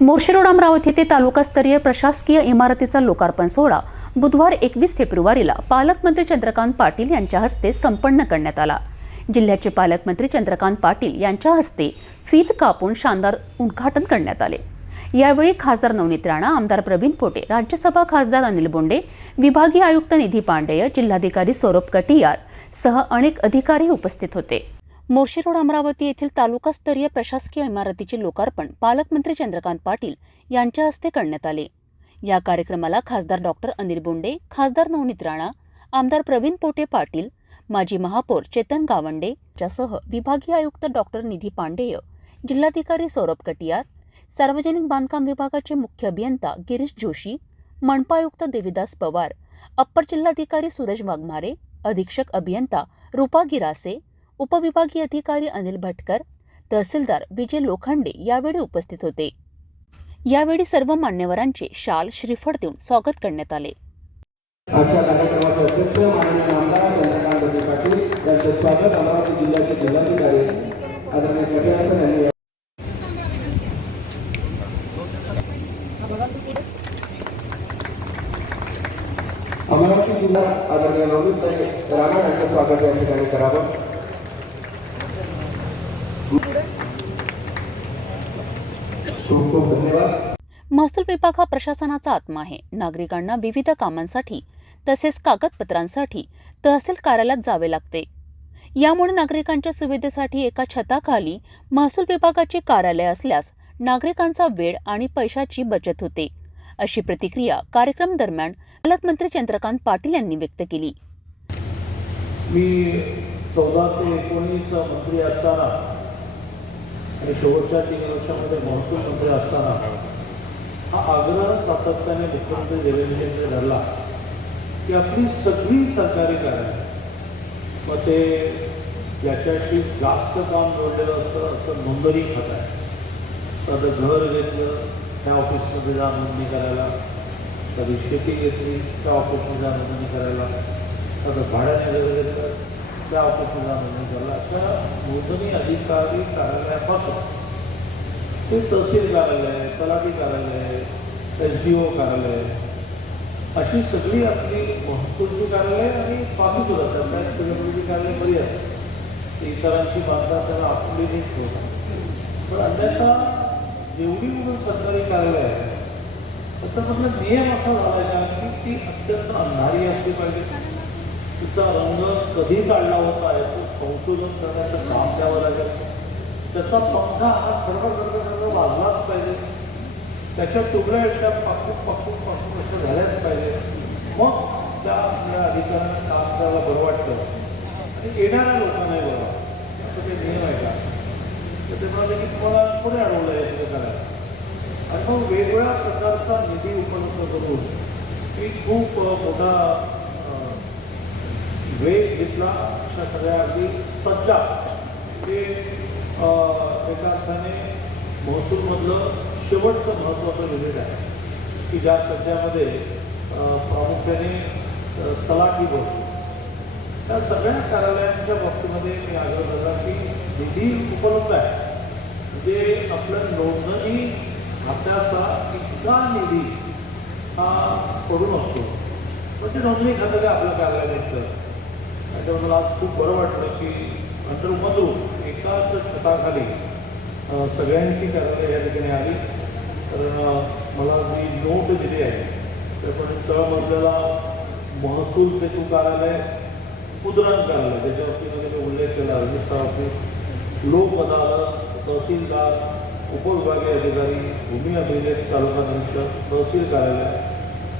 मोर्शेरोड अमरावती येथे तालुकास्तरीय प्रशासकीय इमारतीचा लोकार्पण सोहळा. बुधवार एकवीस फेब्रुवारीला पालकमंत्री चंद्रकांत पाटील यांच्या हस्ते संपन्न करण्यात आला. जिल्ह्याचे पालकमंत्री चंद्रकांत पाटील यांच्या हस्ते फीत कापून शानदार उद्घाटन करण्यात आले. यावेळी खासदार नवनीत राणा आमदार प्रवीण पोटे राज्यसभा खासदार अनिल बोंडे विभागीय आयुक्त निधी पांडेय जिल्हाधिकारी सौरभ कटियार सह अनेक अधिकारी उपस्थित होते. मोर्शी रोड अमरावती येथील तालुकास्तरीय प्रशासकीय इमारतीचे लोकार्पण पालकमंत्री चंद्रकांत पाटील यांच्या हस्ते करण्यात आले. या कार्यक्रमाला खासदार डॉक्टर अनिल बोंडे खासदार नवनीत राणा आमदार प्रवीण पोटे पाटील माजी महापौर चेतन गावंडे यांच्यासह विभागीय आयुक्त डॉक्टर निधी पांडेय जिल्हाधिकारी सौरभ कटियार सार्वजनिक बांधकाम विभागाचे मुख्य अभियंता गिरीश जोशी मनपा आयुक्त देविदास पवार अप्पर जिल्हाधिकारी सुरेश वाघमारे अधीक्षक अभियंता रूपा गिरासे उपविभागीय अधिकारी अनिल भटकर तहसीलदार विजय लोखंडे यावेळी उपस्थित होते. यावेळी सर्व मान्यवरांचे शाल श्रीफळ देऊन स्वागत करण्यात आले. आजच्या कार्यक्रमाचे अध्यक्ष माननीय आमदार चंद्रकांत पाटील यांचे स्वागत अमरावती जिल्ह्याचे जिल्हाधिकारी आदरणीय यांनी अमरावती जिल्हा आदरणीय नवनीत राणा यांचं स्वागत या ठिकाणी करावं खूप खूप धन्यवाद महसूल विभाग हा प्रशासनाचा आत्मा आहे. नागरिकांना विविध कामांसाठी तसेच कागदपत्रांसाठी तहसील कार्यालयात जावे लागते. यामुळे नागरिकांच्या सुविधेसाठी एका छताखाली महसूल विभागाचे कार्यालय असल्यास नागरिकांचा वेळ आणि पैशाची बचत होते. अशी प्रतिक्रिया कार्यक्रम दरम्यान पालकमंत्री चंद्रकांत पाटील यांनी व्यक्त केली. मी चौदा ते एकोणीस मंत्री असताना आणि शेवटच्या तीन वर्षामध्ये महसूल मंत्री असताना हा आग्रह सातत्याने मुख्यमंत्री देवेंद्रजींनी धरला की आपली सगळी सरकारी कार्य मग ते याच्याशी जास्त काम जोडलेलं असतं असं नोंदणी खात आहे. साधं घर घेतलं त्या ऑफिसमध्ये जा नोंदणी करायला. कधी शेती घेतली त्या ऑफिसमध्ये जा नोंदणी करायला. आता भाड्याने घर घेतलं. त्या अधिकारी कार्यालयापासून तहसील कार्यालय तलाठी कार्यालय एस डी ओ कार्यालय अशी सगळी आपली महसूलची कार्यालय आणि कार्यालय बरी असतात इतरांची अन्यथा जेवढी सरकारी कार्यालय आहे की ती अत्यंत अंधारी तिचा रंग कधी काढला होता याचं संशोधन करण्याचं काम द्यावं लागेल. त्याचा पंखा हा खडबड खडबड खडबड वाजलाच पाहिजे त्याच्या तुकड्या अशा पाकून पाकून पाकून अशा झाल्याच पाहिजे मग त्या आपल्या अधिकाऱ्यांना काम करायला बरं वाटतं आणि येणाऱ्या लोकांनाही बरं असं ते नियम आहे का तर ते म्हणाले की तुम्हाला कोणी अडवलं आहे तिथे करायला आणि मग वेगवेगळ्या प्रकारचा निधी उपलब्ध करून की खूप मोठा वेळ वेग घेतला अशा सगळ्या अगदी सज्जा. ते एका अर्थाने महसूलमधलं शेवटचं महत्त्वाचं युनिट आहे. की ज्या सध्यामध्ये प्रामुख्याने तलाठी बसतो. त्या सगळ्या कार्यालयांच्या बाबतीमध्ये मी आग्रह धरला की निधी उपलब्ध आहे. म्हणजे आपल्या नोंदणी खात्याचा इतका निधी हा पडून असतो. पण ते नोंदणी खात्याला आपलं कार्यालय निघतं. त्याच्याबद्दल आज खूप बरं वाटलं की अंतर्मधून एकाच छताखाली सगळ्यांची कार्यालय या ठिकाणी आली. कारण मला जी नोट दिली आहे त्याप्रमाणे तळमजल्याला महसूल सेतू कार्यालय मुद्रण कार्यालय त्याच्या बाबतीमध्ये मी उल्लेख केला रजिस्टर ऑफिस लोक अदालत तहसीलदार उपविभागीय अधिकारी भूमी अभिलेख तालुका निरीक्षक तहसील कार्यालय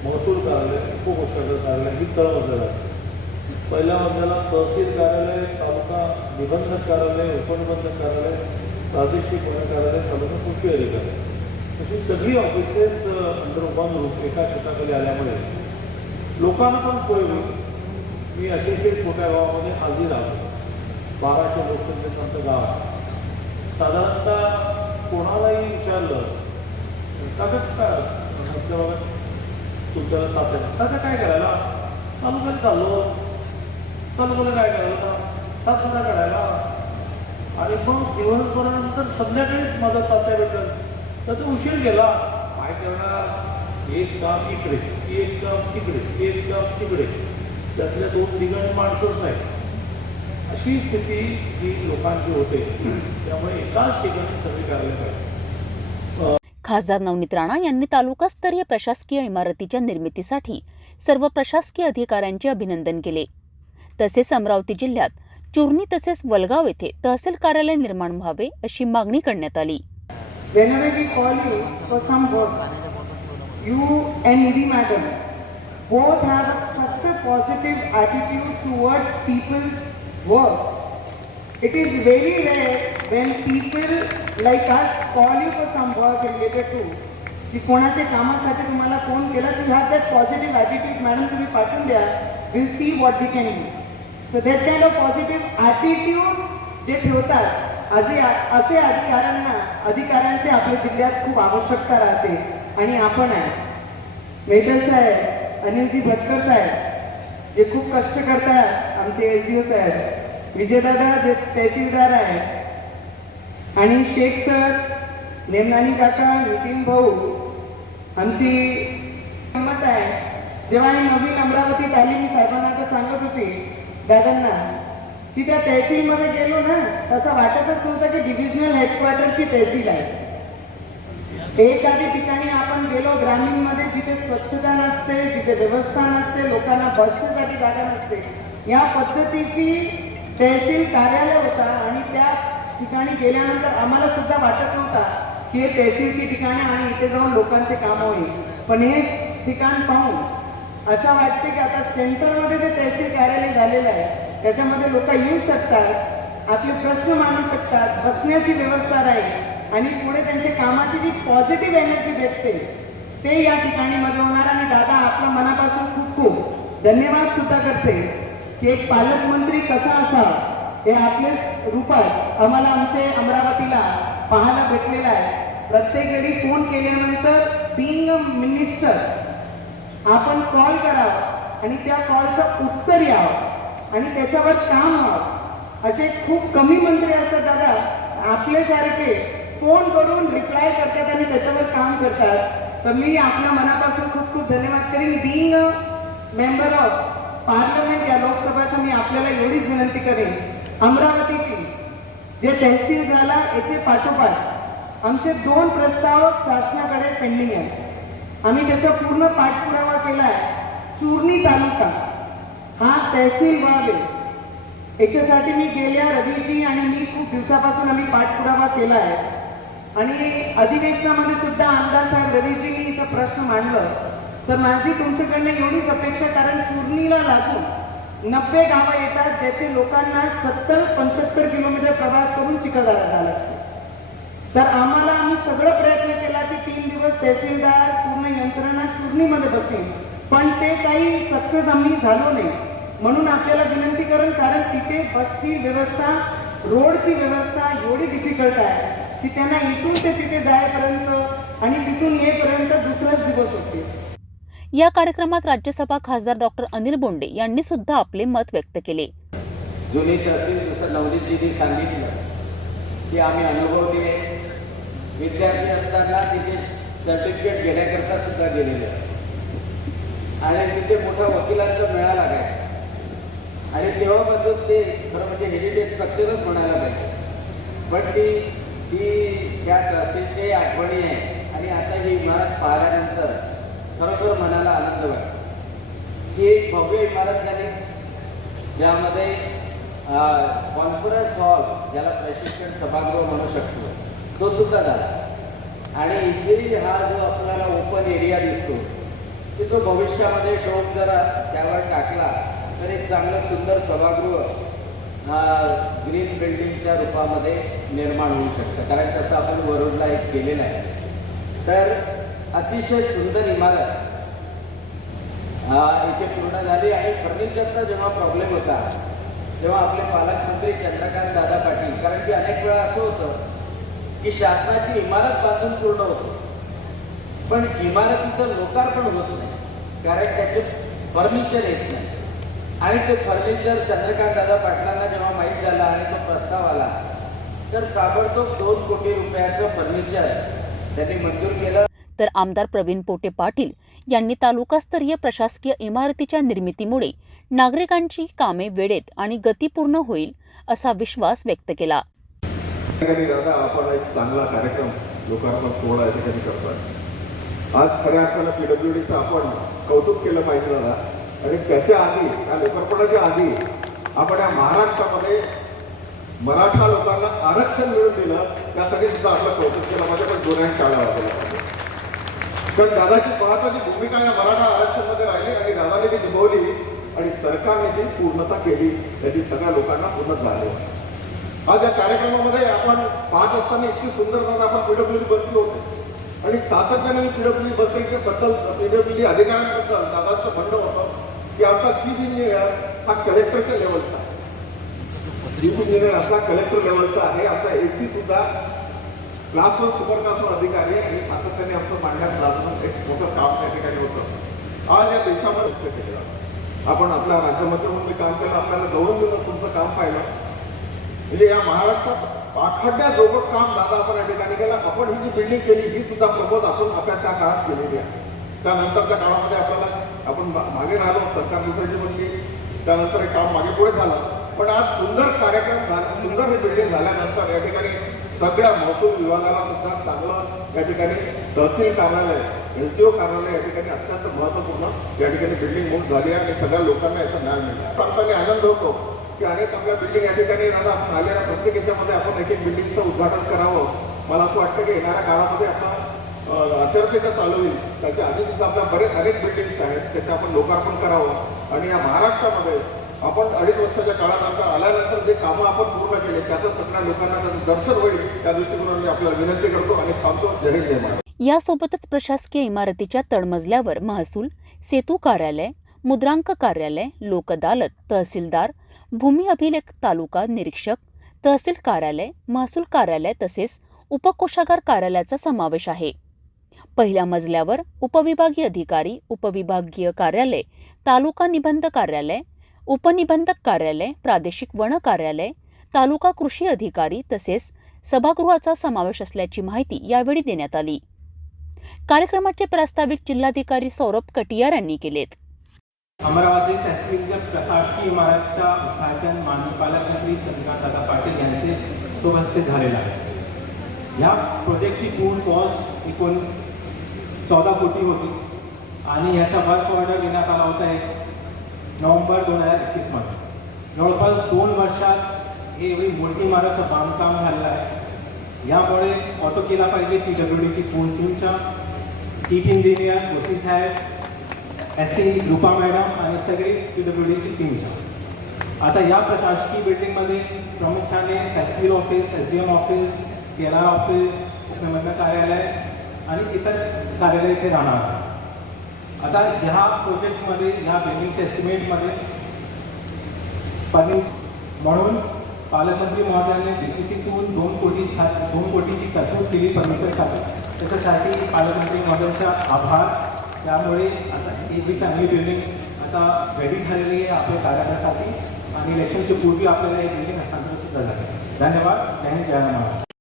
महसूल कार्यालय उपकोषागार कार्यालय ही तळमजल्याला असते. पहिल्या मजल्याला तहसील कार्यालय तालुका निबंधक कार्यालय उपनिबंधक कार्यालय प्रादेशिक वन कार्यालय तालुका कृषी अधिकारी. अशी सगळी ऑफिसेस अंडर वन रूप एका छताखाली आल्यामुळे लोकांना पण सोय होईल. मी अतिशय छोट्या गावामध्ये आधी राहतो. बाराशे लोकसंख्येचं गाव आहे. साधारणतः कोणालाही विचारलं कागद काय आमच्या बाबा तुमच्याला तात्या तात्या काय करायला? तालुक्यात चाललो. तालुक्याला काय करायला तात्या काढायला? आणि मग दिवसभरानंतर संध्याकाळीच माझा तात्या भेटल. तर तो उशीर गेला. काय करणार? एक काम इकडे एक काम तिकडे एक काम तिकडे. त्यातल्या दोन ठिकाणी माणसंच नाही अशी स्थिती ही लोकांची होते. त्यामुळे एकाच ठिकाणी सगळी कार्य पाहिजे. खासदार नवनीत राणा यांनी तालुकास्तरीय प्रशासकीय इमारतीच्या निर्मितीसाठी सर्व प्रशासकीय अधिकाऱ्यांचे अभिनंदन केले. तसेच अमरावती जिल्ह्यात चुरणी तसेच वलगाव येथे तहसील कार्यालय निर्माण व्हावे अशी मागणी करण्यात आली. यू कोणाच्या कामासाठी तुम्हाला फोन केला की पॉझिटिव्ह ॲटिटिव्ह मॅडम तुम्ही पाठवून द्याल fee so that kind of positive attitude जे ठेवतात असे असे अधिकाऱ्यांना अधिकाऱ्यांचे आपल्या जिल्ह्यात खूप आवश्यकता राहते. आणि आपण आहे. मेटल साहेब अनिलजी भटकर साहेब जे खूप कष्ट करतात आमचे एस डी ओ साहेब विजयदादा जे तहसीलदार आहे आणि शेख सर नेमनानी काका नितीन भाऊ आमची हिंमत आहे. जेव्हा ही नवीन अमरावती आली साहेबांना तर सांगत होती दादांना. तिथं त्या तहसीलमध्ये गेलो ना तसं वाटतच नव्हतं की डिव्हिजनल हेडक्वार्टरची तहसील आहे. एखादी ठिकाणी आपण गेलो ग्रामीणमध्ये जिथे स्वच्छता नसते जिथे व्यवस्था नसते लोकांना बसण्यासाठी जागा नसते. या पद्धतीची तहसील कार्यालय होता आणि त्या ठिकाणी गेल्यानंतर आम्हाला सुद्धा वाटत नव्हता की हे तहसीलची ठिकाणे आणि इथे जाऊन लोकांचे काम होईल. पण हे ठिकाण पाहून असं वाटते की आता सेंटरमध्ये ते तहसील झालेलं आहे. त्याच्यामध्ये लोक येऊ शकतात आपले प्रश्न मांडू शकतात बसण्याची व्यवस्था राहील आणि पुढे त्यांच्या कामाची जी पॉझिटिव्ह एनर्जी भेटते ते या ठिकाणी मध्ये होणार आणि दादा आपल्या मनापासून खूप खूप धन्यवाद सुद्धा करते की एक पालकमंत्री कसा असावा हे आपले रूपात आम्हाला आमचे अमरावतीला पाहायला भेटलेलं आहे. प्रत्येक वेळी फोन केल्यानंतर बिंग अ मिनिस्टर आपण कॉल करावा आणि त्या कॉलचं उत्तर यावं. आणि त्याच्यावर काम व्हावं. असे खूप कमी मंत्री असतात दादा. आपल्यासारखे फोन करून रिप्लाय करतात आणि त्याच्यावर काम करतात. तर मी आपल्या मनापासून खूप खूप धन्यवाद करेन. Being a member of parliament या लोकसभाचा मी आपल्याला एवढीच विनंती करेन. अमरावतीची जे तहसील झाला याचे पाठोपाठ आमचे दोन प्रस्ताव शासनाकडे पेंडिंग आहेत. आम्ही त्याचा पूर्ण पाठपुरावा केला आहे चूर्णी तालुका. हा तहसील व्हावे याच्यासाठी मी गेल्या रवीजी आणि मी खूप दिवसापासून आम्ही पाठपुरावा केला आहे. आणि अधिवेशनामध्ये सुद्धा आमदार साहेब रवीजींनी प्रश्न मांडलं. तर माझी तुमच्याकडनं एवढीच अपेक्षा कारण चुरणीला लागून नब्बे गावं येतात ज्याचे लोकांना सत्तर पंच्याहत्तर किलोमीटर प्रवास करून चिखलदरा झाला तर आम्हाला आम्ही सगळं प्रयत्न केला की तीन दिवस तहसीलदार पूर्ण यंत्रणा चुरणीमध्ये बसेल. पण ते काही सक्सेस आम्ही झालो नाही. म्हणून आपल्याला विनंती करेन कारण तिथे बसची व्यवस्था रोडची व्यवस्था एवढी डिफिकल्ट आहे की त्यांना इथून ते तिथे जायपर्यंत आणि तिथून येईपर्यंत दुसराच दिवस होते. या कार्यक्रमात राज्यसभा खासदार डॉक्टर अनिल बोंडे यांनी सुद्धा आपले मत व्यक्त केले. जुनी तहसील जसं नवनीतजींनी सांगितलं की आम्ही अनुभवली आहे विद्यार्थी असताना तिथे सर्टिफिकेट घेण्याकरता सुद्धा गेलेले आहे. आणि तिथे मोठा वकिलांचा मेळा लागायचा. आणि तेव्हापासून ते खरं म्हणजे हेरिटेज स्ट्रक्चरच म्हणायला पाहिजे. पण ती ती त्या तहसीलची आठवणी आहे. आणि आता ही इमारत पाहिल्यानंतर खरोखर मनाला आनंद वाटतो. ही एक भव्य इमारत झाली. ज्यामध्ये कॉन्फरन्स हॉल ज्याला प्रशिक्षण सभागृह म्हणू शकतो तो सुद्धा झाला. आणि इथे हा जो आपल्याला ओपन एरिया दिसतो की तो भविष्यामध्ये डोम जरा त्यावर टाकला तर एक चांगलं सुंदर सभागृह ग्रीन बिल्डिंगच्या रूपामध्ये निर्माण होऊ शकतं. कारण तसं आपण वरुडला एक केलेलं आहे. तर अतिशय सुंदर इमारत. हा इथे पूर्ण झाली आणि फर्निचरचा जेव्हा प्रॉब्लेम होता तेव्हा आपले पालकमंत्री चंद्रकांत दादा पाटील कारण की अनेक वेळा असं होतं की शासनाची इमारत बांधून पूर्ण होतं. पण इमारतीचं लोकार्पण होत नाही. कारण त्याचे फर्निचर येत नाही. आणि ते फर्निचर चंद्रकांत दादा पाटलांना जेव्हा माहीत झाला आणि तो प्रस्ताव आला तर ताबडतोब दोन कोटी रुपयाचं फर्निचर त्यांनी मंजूर केलं. तर आमदार प्रवीण पोटे पाटील यांनी तालुकास्तरीय प्रशासकीय इमारतीच्या निर्मितीमुळे नागरिकांची कामे वेळेत आणि गतीपूर्ण होईल असा विश्वास व्यक्त केला. आपण एक चांगला कार्यक्रम लोकार्पण सोहळा या ठिकाणी करतोय. आज खऱ्या अर्थानं पीडब्ल्यूडीचं आपण कौतुक केलं पाहिजे दादा. आणि त्याच्या आधी त्या लोकार्पणाच्या आधी आपण या महाराष्ट्रामध्ये मराठा लोकांना आरक्षण मिळून दिलं त्यासाठी सुद्धा आपलं कौतुक केलं पाहिजे पण दोन्ही टाळा वाजवला कारण दादाची महत्वाची भूमिका या मराठा आरक्षणमध्ये राहिली आणि दादाने ती निभवली आणि सरकारने ती पूर्णता केली त्याची सगळ्या लोकांना पूर्ण झालं. आज या कार्यक्रमामध्ये आपण पाहत असताना इतकी सुंदर दादा आपण पीडब्ल्यूडी बसली होते. आणि सातत्याने मी पीडब्ल्यूडी बद्दल पीडब्ल्यूडी अधिकाऱ्यांबद्दल दादाचं म्हणणं होतं की आमचा चीफ इंजिनियर हा कलेक्टरच्या लेवलचा चीफ इंजिनियर आपला कलेक्टर लेवलचा आहे. आमचा ए सी सुद्धा class one super class one अधिकारी आहे आणि सातत्याने आमचं मांडण्यात जाणं एक मोठं काम त्या ठिकाणी होतं. आज या देशामध्ये व्यक्त केलं आपण आपल्या राज्यामध्ये म्हणून काम केलं आपल्याला गौरव तुमचं काम पाहिलं. म्हणजे या महाराष्ट्रात आखाड्याजोगं काम दादा आपण या ठिकाणी केलं. आपण ही जी बिल्डिंग केली ही सुद्धा प्रबोध आपण आपल्या त्या काळात केलेली आहे. त्यानंतरच्या काळामध्ये आपल्याला आपण मागे राहिलो सरकार दुसऱ्याची बनली त्यानंतर हे काम मागे पुढे झालं. पण आज सुंदर कार्यक्रम झाला सुंदर ही बिल्डिंग झाल्यानंतर या ठिकाणी सगळ्या महसूल विभागाला सुद्धा चांगलं या ठिकाणी तहसील कार्यालय एस डी ओ कार्यालय या ठिकाणी अत्यंत महत्त्वपूर्ण या ठिकाणी बिल्डिंग मूव झाली आहे. आणि सगळ्या लोकांना याचा न्याय मिळाला. सांगताना आनंद होतो. की अनेक आपल्या बिल्डिंग या ठिकाणी दादा आपण आलेल्या प्रत्येक याच्यामध्ये आपण एक एक बिल्डिंगचं उद्घाटन करावं. मला असं वाटतं की येणाऱ्या काळामध्ये आता आचारसंहिता चालू होईल. त्याच्या आधी सुद्धा आपल्या बरेच अनेक बिल्डिंग्स आहेत त्याचं आपण लोकार्पण करावं. आणि या महाराष्ट्रामध्ये आपण अडीच वर्षाच्या काळात आता आल्यानंतर जे कामं आपण पूर्ण केले त्याचं सगळ्या लोकांना त्याचं दर्शन होईल त्या दृष्टिकोनाने मी आपल्याला विनंती करतो आणि थांबतो. जय जय महाराज यासोबतच प्रशासकीय इमारतीच्या तळमजल्यावर महसूल सेतू कार्यालय मुद्रांक कार्यालय लोक अदालत तहसीलदार भूमी अभिलेख तालुका निरीक्षक तहसील कार्यालय महसूल कार्यालय तसेच उपकोषागार कार्यालयाचा समावेश आहे. पहिल्या मजल्यावर उपविभागीय अधिकारी उपविभागीय कार्यालय तालुका निबंध कार्यालय उपनिबंधक कार्यालय प्रादेशिक वन कार्यालय तालुका कृषी अधिकारी तसेच सभागृहाचा समावेश असल्याची माहिती यावेळी देण्यात आली. कार्यक्रमाचे प्रास्ताविक जिल्हाधिकारी सौरभ कटियार यांनी केलेत. अमरावती तहसीलच्या प्रशासकीय इमारतच्या उद्घाटन माननीय पालकमंत्री चंद्रकांतदादा पाटील यांचे शुभ झालेलं आहे. या प्रोजेक्टची पूर्ण कॉस्ट एकूण चौदा कोटी होती आणि याचा वर्क ऑर्डर देण्यात आला होता एक नोव्हेंबर दोन हजार एकवीसमध्ये जवळपास दोन वर्षात हे एवढी मोठी इमारतचं बांधकाम झालेलं आहे. यामुळे ऑटो केला पाहिजे पी डब्ल्यू डीची पूर्ण टीमच्या चीफ इंजिनियर जोशी साहेब एस टी रूपा मॅडम आणि सगळी पी डब्ल्यू टीमच्या आता या प्रशासकीय बिल्डिंगमध्ये प्रामुख्याने tehsil office S D M office केरा ऑफिस उपनिबंधक कार्यालय आणि इतर कार्यालय इथे राहणार. आता ह्या प्रोजेक्टमध्ये ह्या बिल्डिंगच्या एस्टिमेटमध्ये पण म्हणून पालकमंत्री महोदयाने डी सी सीतून दोन कोटी छा दोन कोटीची तरतूद केली परमिशनसाठी त्याच्यासाठी पालकमंत्री महोदयांचा आभार. त्यामुळे आता ही जी चांगली बिल्डिंग आता रेडी झालेली आहे आपल्या कार्यालयासाठी आणि इलेक्शनच्या पूर्वी आपल्याला ही बिल्डिंग हस्तांतरित सुद्धा झाली धन्यवाद. जय हिंद जय महाराज